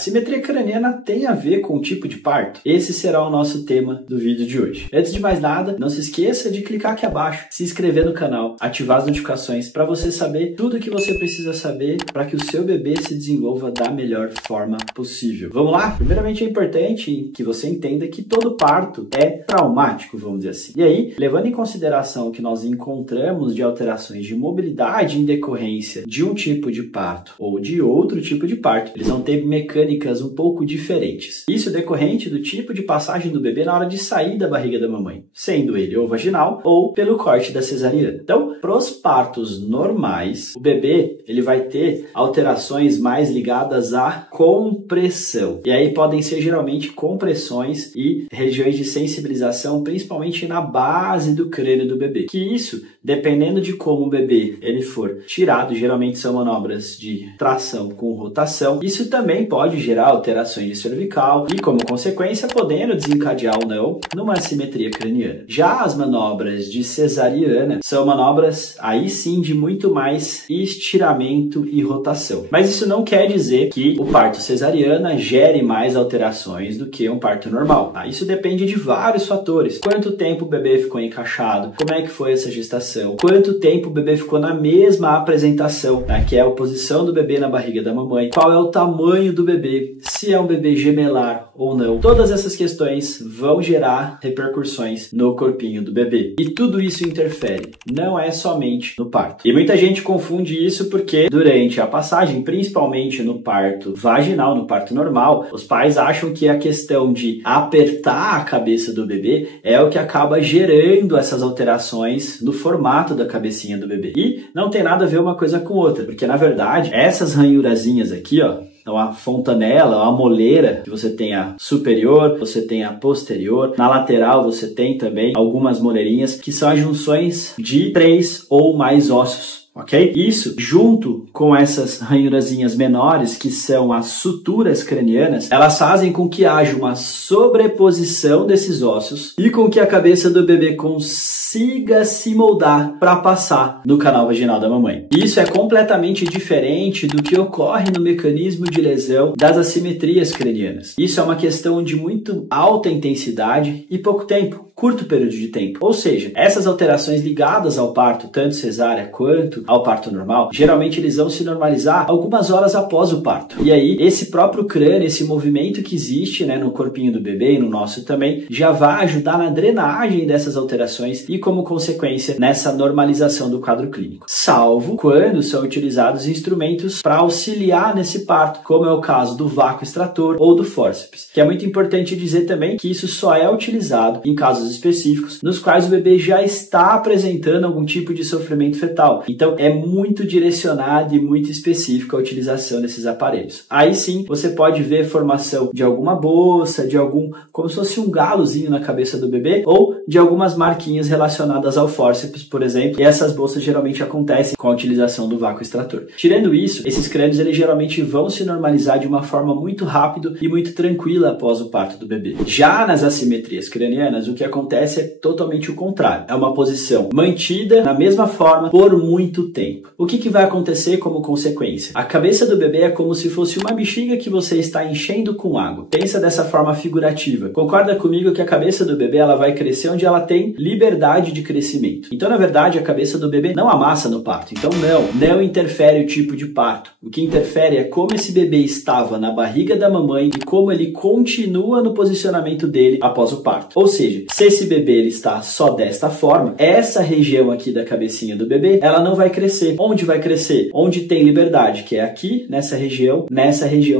simetria craniana tem a ver com o tipo de parto? Esse será o nosso tema do vídeo de hoje. Antes de mais nada, não se esqueça de clicar aqui abaixo, se inscrever no canal, ativar as notificações para você saber tudo o que você precisa saber para que o seu bebê se desenvolva da melhor forma possível. Vamos lá? Primeiramente é importante que você entenda que todo parto é traumático, vamos dizer assim. E aí, levando em consideração o que nós encontramos de alterações de mobilidade em decorrência de um tipo de parto ou de outro tipo de parto, eles vão ter mecânicas um pouco diferentes. Isso decorrente do tipo de passagem do bebê na hora de sair da barriga da mamãe, sendo ele ou vaginal ou pelo corte da cesariana. Então, para os partos normais, o bebê ele vai ter alterações mais ligadas à compressão. E aí podem ser geralmente compressões e regiões de sensibilização, principalmente na base do crânio do bebê. Que isso, dependendo de como o bebê ele for tirado, geralmente são manobras de tração com rotação. Isso também pode gerar alterações de cervical e, como consequência, podendo desencadear ou não numa assimetria craniana. Já as manobras de cesariana são manobras aí sim de muito mais estiramento e rotação. Mas isso não quer dizer que o parto cesariana gere mais alterações do que um parto normal. Isso depende de vários fatores. Quanto tempo o bebê ficou encaixado, como é que foi essa gestação, quanto tempo o bebê ficou na mesma apresentação, que é a posição do bebê na barriga da mamãe, qual é o tamanho do bebê, se é um bebê gemelar ou não. Todas essas questões vão gerar repercussões no corpinho do bebê. E tudo isso interfere, não é somente no parto. E muita gente confunde isso porque durante a passagem, principalmente no parto vaginal, no parto normal, os pais acham que a questão de apertar a cabeça do bebê é o que acaba gerando essas alterações no formato da cabecinha do bebê. E não tem nada a ver uma coisa com outra, porque na verdade essas ranhurazinhas aqui, ó, então a fontanela, a moleira, que você tem a superior, você tem a posterior, na lateral você tem também algumas moleirinhas que são as junções de 3 ou mais ossos. Ok? Isso, junto com essas ranhurazinhas menores, que são as suturas cranianas, elas fazem com que haja uma sobreposição desses ossos e com que a cabeça do bebê consiga se moldar para passar no canal vaginal da mamãe. Isso é completamente diferente do que ocorre no mecanismo de lesão das assimetrias cranianas. Isso é uma questão de muito alta intensidade e pouco tempo. Curto período de tempo. Ou seja, essas alterações ligadas ao parto, tanto cesárea quanto ao parto normal, geralmente eles vão se normalizar algumas horas após o parto. E aí, esse próprio crânio, esse movimento que existe, no corpinho do bebê e no nosso também, já vai ajudar na drenagem dessas alterações e, como consequência, nessa normalização do quadro clínico. Salvo quando são utilizados instrumentos para auxiliar nesse parto, como é o caso do vácuo extrator ou do fórceps. Que é muito importante dizer também que isso só é utilizado em casos específicos nos quais o bebê já está apresentando algum tipo de sofrimento fetal. Então é muito direcionado e muito específico a utilização desses aparelhos. Aí sim você pode ver formação de alguma bolsa, de algum, como se fosse um galozinho na cabeça do bebê, ou de algumas marquinhas relacionadas ao fórceps, por exemplo. E essas bolsas geralmente acontecem com a utilização do vácuo extrator. Tirando isso, esses crânios eles geralmente vão se normalizar de uma forma muito rápida e muito tranquila após o parto do bebê. Já nas assimetrias cranianas, o que acontece é totalmente o contrário. É uma posição mantida na mesma forma por muito tempo. O que vai acontecer como consequência? A cabeça do bebê é como se fosse uma bexiga que você está enchendo com água. Pensa dessa forma figurativa. Concorda comigo que a cabeça do bebê ela vai crescer onde ela tem liberdade de crescimento. Então, na verdade, a cabeça do bebê não amassa no parto. Então, não interfere o tipo de parto. O que interfere é como esse bebê estava na barriga da mamãe e como ele continua no posicionamento dele após o parto. Ou seja, se esse bebê ele está só desta forma, essa região aqui da cabecinha do bebê, ela não vai crescer. Onde vai crescer? Onde tem liberdade, que é aqui, nessa região,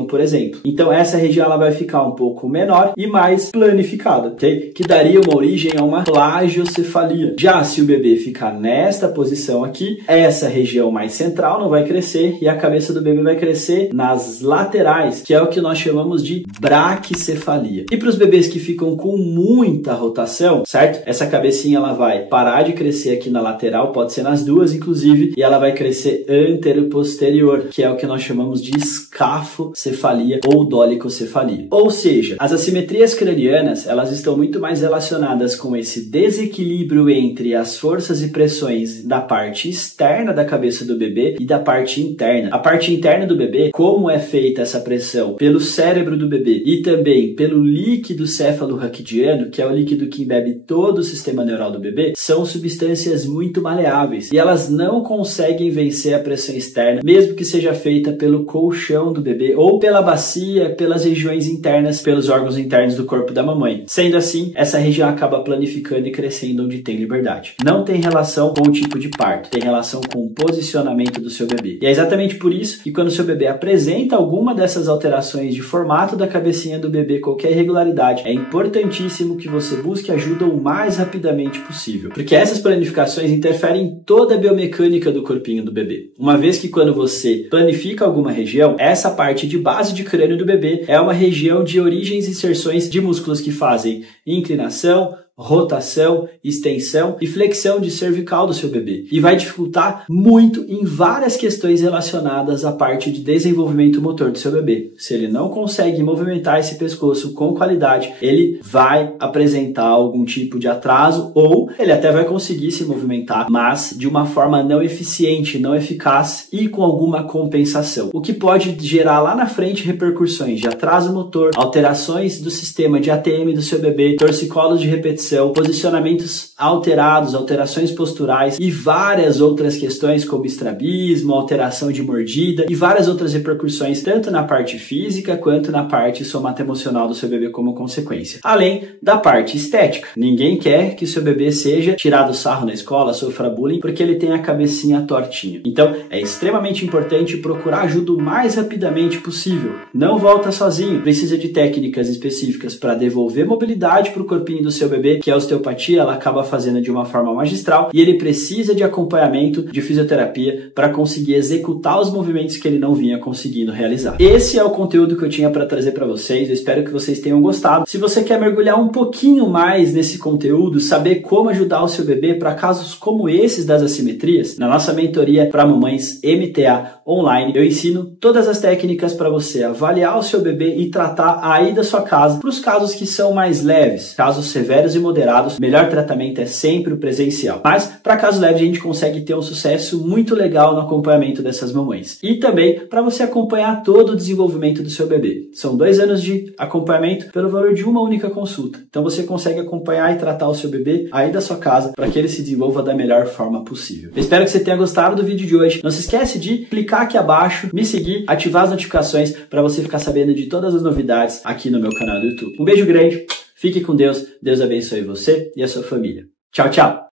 por exemplo. Então essa região ela vai ficar um pouco menor e mais planificada, ok? Que daria uma origem a uma plagiocefalia. Já se o bebê ficar nesta posição aqui, essa região mais central não vai crescer e a cabeça do bebê vai crescer nas laterais, que é o que nós chamamos de braquicefalia. E para os bebês que ficam com muita rotação, certo? Essa cabecinha ela vai parar de crescer aqui na lateral, pode ser nas duas inclusive, inclusive, e ela vai crescer antero-posterior, que é o que nós chamamos de escafocefalia ou dolicocefalia. Ou seja, as assimetrias cranianas, elas estão muito mais relacionadas com esse desequilíbrio entre as forças e pressões da parte externa da cabeça do bebê e da parte interna. A parte interna do bebê, como é feita essa pressão pelo cérebro do bebê e também pelo líquido céfalo-raquidiano, que é o líquido que embebe todo o sistema neural do bebê, são substâncias muito maleáveis e elas não conseguem vencer a pressão externa, mesmo que seja feita pelo colchão do bebê ou pela bacia, pelas regiões internas, pelos órgãos internos do corpo da mamãe. Sendo assim, essa região acaba planificando e crescendo onde tem liberdade. Não tem relação com o tipo de parto, tem relação com o posicionamento do seu bebê. E é exatamente por isso que quando o seu bebê apresenta alguma dessas alterações de formato da cabecinha do bebê, qualquer irregularidade, é importantíssimo que você busque ajuda o mais rapidamente possível, porque essas planificações interferem em toda a biomecânica do corpinho do bebê. Uma vez que quando você planifica alguma região, essa parte de base de crânio do bebê é uma região de origens e inserções de músculos que fazem inclinação, rotação, extensão e flexão de cervical do seu bebê. E vai dificultar muito em várias questões relacionadas à parte de desenvolvimento motor do seu bebê. Se ele não consegue movimentar esse pescoço com qualidade, ele vai apresentar algum tipo de atraso ou ele até vai conseguir se movimentar, mas de uma forma não eficiente, não eficaz e com alguma compensação. O que pode gerar lá na frente repercussões de atraso motor, alterações do sistema de ATM do seu bebê, torcicolos de repetição, posicionamentos alterados, alterações posturais e várias outras questões como estrabismo, alteração de mordida e várias outras repercussões tanto na parte física quanto na parte somatoemocional do seu bebê como consequência. Além da parte estética. Ninguém quer que seu bebê seja tirado sarro na escola, sofra bullying porque ele tem a cabecinha tortinha. Então é extremamente importante procurar ajuda o mais rapidamente possível. Não volta sozinho, precisa de técnicas específicas para devolver mobilidade para o corpinho do seu bebê, que a osteopatia ela acaba fazendo de uma forma magistral e ele precisa de acompanhamento de fisioterapia para conseguir executar os movimentos que ele não vinha conseguindo realizar. Esse é o conteúdo que eu tinha para trazer para vocês, eu espero que vocês tenham gostado. Se você quer mergulhar um pouquinho mais nesse conteúdo, saber como ajudar o seu bebê para casos como esses das assimetrias, na nossa mentoria para mamães MTA online, eu ensino todas as técnicas para você avaliar o seu bebê e tratar aí da sua casa para os casos que são mais leves, casos severos e moderados, o melhor tratamento é sempre o presencial. Mas, para casos leves, a gente consegue ter um sucesso muito legal no acompanhamento dessas mamães. E também para você acompanhar todo o desenvolvimento do seu bebê. São 2 anos de acompanhamento pelo valor de uma única consulta. Então você consegue acompanhar e tratar o seu bebê aí da sua casa para que ele se desenvolva da melhor forma possível. Eu espero que você tenha gostado do vídeo de hoje. Não se esquece de clicar aqui abaixo, me seguir, ativar as notificações para você ficar sabendo de todas as novidades aqui no meu canal do YouTube. Um beijo grande. Fique com Deus, Deus abençoe você e a sua família. Tchau, tchau!